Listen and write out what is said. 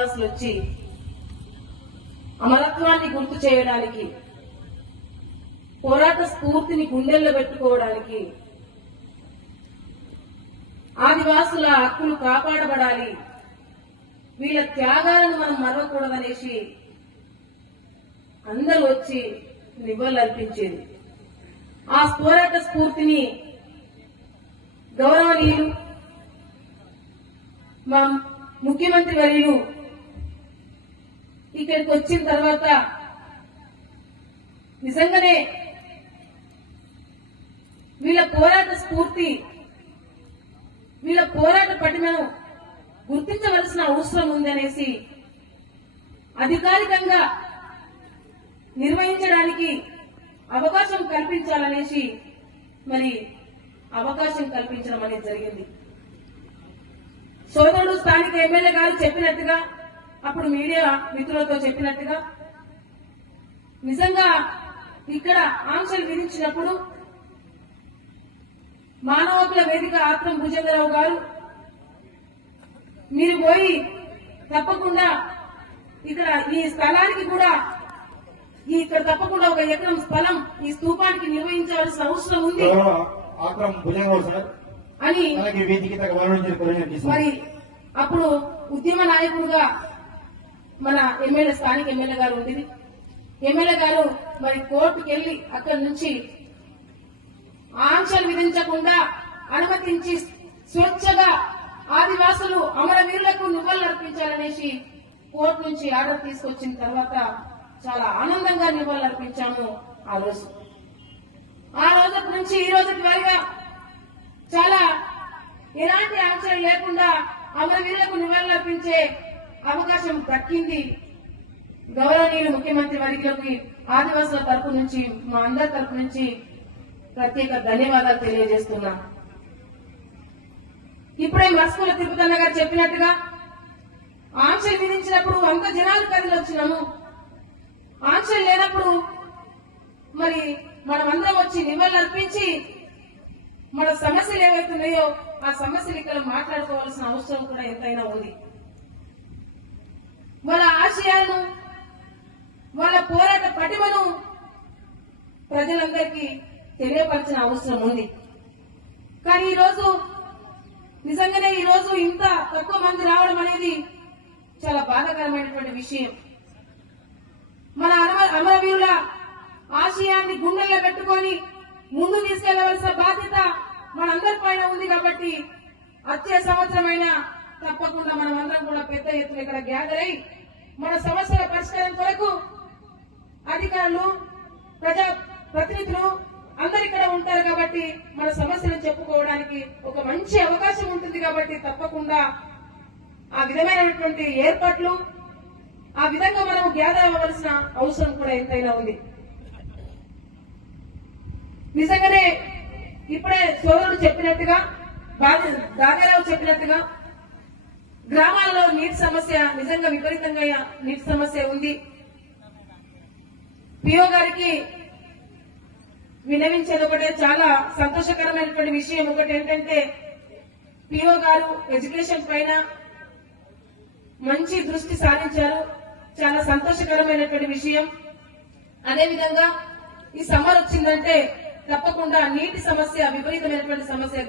ఆదివాసులు వచ్చి అమరత్వాన్ని గుర్తు చేయడానికి, పోరాట స్ఫూర్తిని గుండెల్లో పెట్టుకోవడానికి, ఆదివాసుల హక్కులు కాపాడబడాలి, వీళ్ళ త్యాగాలను మనం మరవకూడదనేసి అందరూ వచ్చి నివాళులర్పించేది. ఆ పోరాట స్ఫూర్తిని గౌరవనీయులు మా ముఖ్యమంత్రి వర్యులు ఇక్కడికి వచ్చిన తర్వాత నిజంగానే వీళ్ళ పోరాట స్ఫూర్తి, వీళ్ళ పోరాట పటిమను గుర్తించవలసిన అవసరం ఉందనేసి అధికారికంగా నిర్వహించడానికి అవకాశం కల్పించాలనేసి మరి అవకాశం కల్పించడం అనేది జరిగింది. సోదరుడు స్థానిక ఎమ్మెల్యే గారు చెప్పినట్టుగా, అప్పుడు మీడియా మిత్రులతో చెప్పినట్టుగా, నిజంగా ఇక్కడ ఆంక్షలు విధించినప్పుడు మానవ హక్కుల వేదిక ఆత్రం భుజంగరావు గారు మీరు పోయి తప్పకుండా ఇక్కడ ఈ స్థలానికి కూడా ఇక్కడ తప్పకుండా 1 ఎకరం స్థలం ఈ స్తూపానికి నిర్వహించాల్సిన అవసరం ఉంది అని మరి అప్పుడు ఉద్యమ నాయకుడుగా మన ఎమ్మెల్యే స్థానిక ఎమ్మెల్యే గారు ఉండేది. ఎమ్మెల్యే గారు మరి కోర్టుకు వెళ్లి అక్కడి నుంచి ఆంక్షలు విధించకుండా అనుమతించి స్వేచ్ఛగా ఆదివాసులు అమరవీరులకు నివాళులర్పించాలనేసి కోర్టు నుంచి ఆర్డర్ తీసుకొచ్చిన తర్వాత చాలా ఆనందంగా నివాళులర్పించాము. ఆ రోజు నుంచి ఈ రోజుకి వరకు చాలా ఎలాంటి ఆంక్షలు లేకుండా అమరవీరులకు నివాళులర్పించే అవకాశం దక్కింది. గౌరవనీయులు ముఖ్యమంత్రి వర్యులకు ఆదివాసుల తరపు నుంచి, మా అందరి తరపు నుంచి ప్రత్యేక ధన్యవాదాలు తెలియజేస్తున్నా. ఇప్పుడే మస్కుల తిరుపతన్న గారు చెప్పినట్టుగా ఆంక్షలు విధించినప్పుడు అంత జనాలు కదిలి వచ్చినాము, ఆంక్షలు లేనప్పుడు మరి మనమందరం వచ్చి నివాళులర్పించి మన సమస్యలు ఏవైతున్నాయో ఆ సమస్యలు ఇక్కడ మాట్లాడుకోవాల్సిన అవసరం కూడా ఎంతైనా ఉంది. వాళ్ళ ఆశయాలను, వాళ్ళ పోరాట పటిమను ప్రజలందరికీ తెలియపరిచిన అవసరం ఉంది. కానీ ఈరోజు నిజంగానే ఈరోజు ఇంత తక్కువ మంది రావడం అనేది చాలా బాధాకరమైనటువంటి విషయం. మన అమరవీరుల ఆశయాన్ని గుండెల్లో పెట్టుకొని ముందు తీసుకెళ్లవలసిన బాధ్యత మనందరి పైన ఉంది. కాబట్టి వచ్చే సంవత్సరమైనా తప్పకుండా మనమందరం కూడా పెద్ద ఎత్తున ఇక్కడ గ్యాదర్ అయి మన సమస్యల పరిష్కారం కొరకు అధికారులు, ప్రజా ప్రతినిధులు అందరు ఇక్కడ ఉంటారు. కాబట్టి మన సమస్యలను చెప్పుకోవడానికి ఒక మంచి అవకాశం ఉంటుంది. కాబట్టి తప్పకుండా ఆ విధమైనటువంటి ఏర్పాట్లు, ఆ విధంగా మనం గ్యాదర్ అవ్వవలసిన అవసరం కూడా ఎంతైనా ఉంది. నిజంగానే ఇప్పుడే సోదరుడు చెప్పినట్టుగా, దాదారావు చెప్పినట్టుగా గ్రామాల్లో నీటి సమస్య నిజంగా విపరీతంగా నీటి సమస్య ఉంది. పిఓ గారికి వినవించేది ఒకటే, చాలా సంతోషకరమైనటువంటి విషయం ఒకటి ఏంటంటే పిఓ గారు ఎడ్యుకేషన్ పైన మంచి దృష్టి సారించారు. చాలా సంతోషకరమైనటువంటి విషయం. అదేవిధంగా ఈ సమ్మర్ వచ్చిందంటే తప్పకుండా నీటి సమస్య విపరీతమైనటువంటి సమస్య